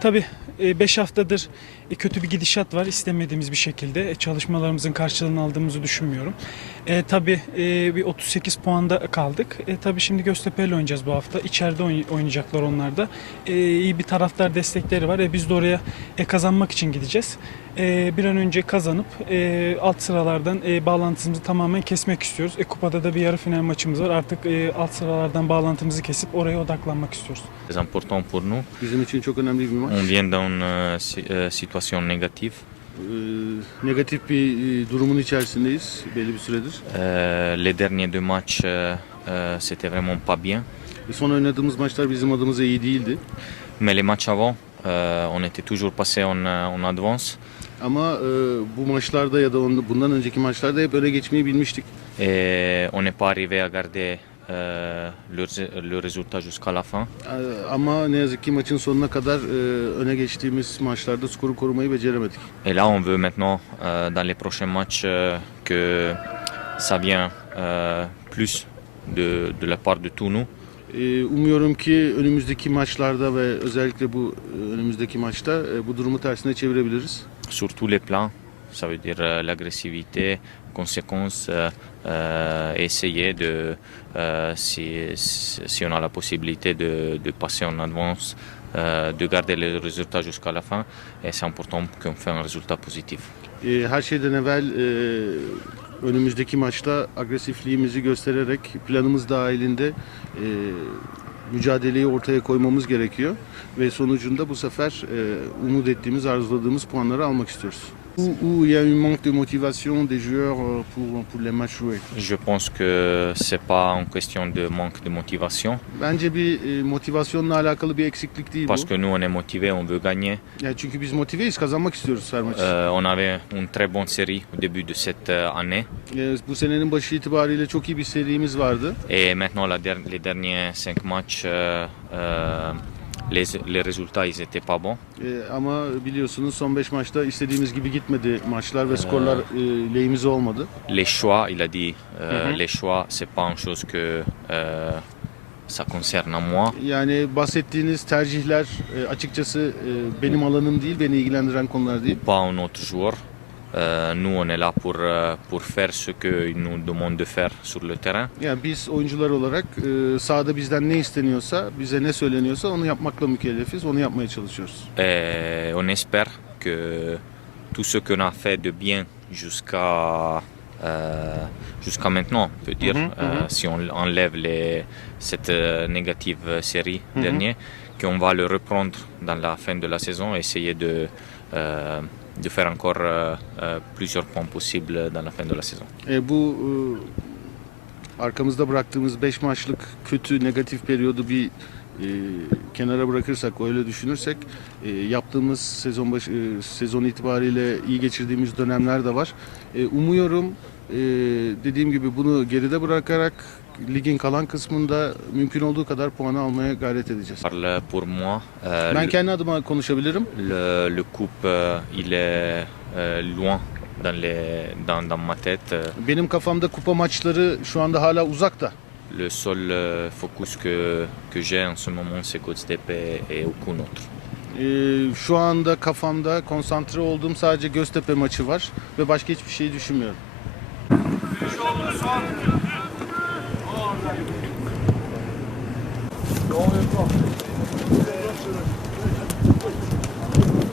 Tabii 5 haftadır e, kötü bir gidişat var istemediğimiz bir şekilde. E, Çalışmalarımızın karşılığını aldığımızı düşünmüyorum. E, tabii e, bir 38 puanda kaldık. E, tabii şimdi Göztepe ile oynayacağız bu hafta. İçeride oyn- oynayacaklar onlar da. E, iyi bir taraftar destekleri var. E, biz de oraya e, kazanmak için gideceğiz. E, bir an önce kazanıp e, alt sıralardan e, bağlantımızı tamamen kesmek istiyoruz. E, kupada da bir yarı final maçımız var. Artık e, alt sıralardan bağlantımızı kesip oraya odaklanmak istiyoruz. C'est important pour nous. Bizim için çok önemli bir maç. On vient d'une euh, si- euh, situation négative. Ee, negatif bir e, durumun içerisindeyiz belli bir süredir. Euh, les derniers deux matchs, euh, c'était vraiment pas bien. E, Son oynadığımız maçlar bizim adımıza iyi değildi. Mais les matchs avant, euh, on était toujours passé en, en avance. Ama e, bu maçlarda ya da on- bundan önceki maçlarda hep öne geçmeyi bilmiştik. Et on n'est pas arrivé à garder euh, le, le résultat jusqu'à la fin. E, Ama ne yazık ki maçın sonuna kadar e, öne geçtiğimiz maçlarda skoru korumayı beceremedik. Et là, on veut maintenant, euh, dans les prochains matchs, euh, que ça vient euh, plus de, de la part de tous nous. Umuyorum ki önümüzdeki maçlarda ve özellikle bu e, önümüzdeki maçta e, bu durumu tersine çevirebiliriz. sur tous les plans. Ça veut dire euh, l'agressivité, conséquence, euh, euh, essayer de, euh, si, si on a la possibilité de, de passer en avance, euh, de garder le résultat jusqu'à la fin. Et c'est important qu'on fait un résultat positif. E, Her şeyden evvel e, önümüzdeki maçta agresifliğimizi göstererek planımız dahilinde e, mücadeleyi ortaya koymamız gerekiyor ve sonucunda bu sefer e, umut ettiğimiz, arzuladığımız puanları almak istiyoruz. Où, il y a un manque de motivation des joueurs euh, pour, pour les matchs joués. Je pense que c'est pas une question de manque de motivation, Bence bir e, motivasyonla alakalı bir eksiklik değil parce bu. que nous on est motivés, on veut gagner. Yani çünkü biz motiveyiz, kazanmak istiyoruz her maç. Euh, on avait une très bonne série au début de cette euh, année. E, bu senenin başı itibariyle çok iyi bir serimiz vardı. Et maintenant, la der- les derniers cinq matchs, euh, euh, les, les résultats, ils étaient pas bons. E, ama biliyorsunuz son 5 maçta istediğimiz gibi gitmedi maçlar ve skorlar e, lehimize olmadı. Les choix, il a dit, euh, Mhm. les choix, c'est pas une chose que euh, ça concerne à moi. Yani bahsettiğiniz tercihler e, açıkçası e, benim alanım değil, beni ilgilendiren konular değil. Pas un autre joueur. Euh, nous, on est là pour, euh, pour faire ce qu'ils nous demandent de faire sur le terrain. Yani biz oyuncular olarak e, sahada bizden ne isteniyorsa, bize ne söyleniyorsa onu yapmakla mükellefiz, onu yapmaya çalışıyoruz. Et on espère que tout ce qu'on a fait de bien jusqu'à euh, jusqu'à maintenant, on peut dire, Mhm, euh, mhm. si on enlève les, cette euh, négative série Mhm. dernière, qu'on va le reprendre dans la fin de la saison essayer de, euh, de faire encore euh, euh, plusieurs points possibles dans la fin de la saison. E, bu e, arkamızda bıraktığımız 5 maçlık kötü, negatif periyodu bir e, kenara bırakırsak, öyle düşünürsek e, yaptığımız sezon başı, e, sezon itibariyle iyi geçirdiğimiz dönemler de var. E, umuyorum e, dediğim gibi bunu geride bırakarak ligin kalan kısmında mümkün olduğu kadar puanı almaya gayret edeceğiz. Pour moi. euh, Ben kendi adıma konuşabilirim. le, le coupe, euh, il est euh, loin dans, les, dans, dans ma tête. Benim kafamda kupa maçları şu anda hala uzakta. Le seul focus que, que j'ai en ce moment, c'est Godstep et, et aucun autre. Ee, şu anda kafamda konsantre olduğum sadece Göztepe maçı var ve başka hiçbir şey düşünmüyorum. Şovlu son. Orada.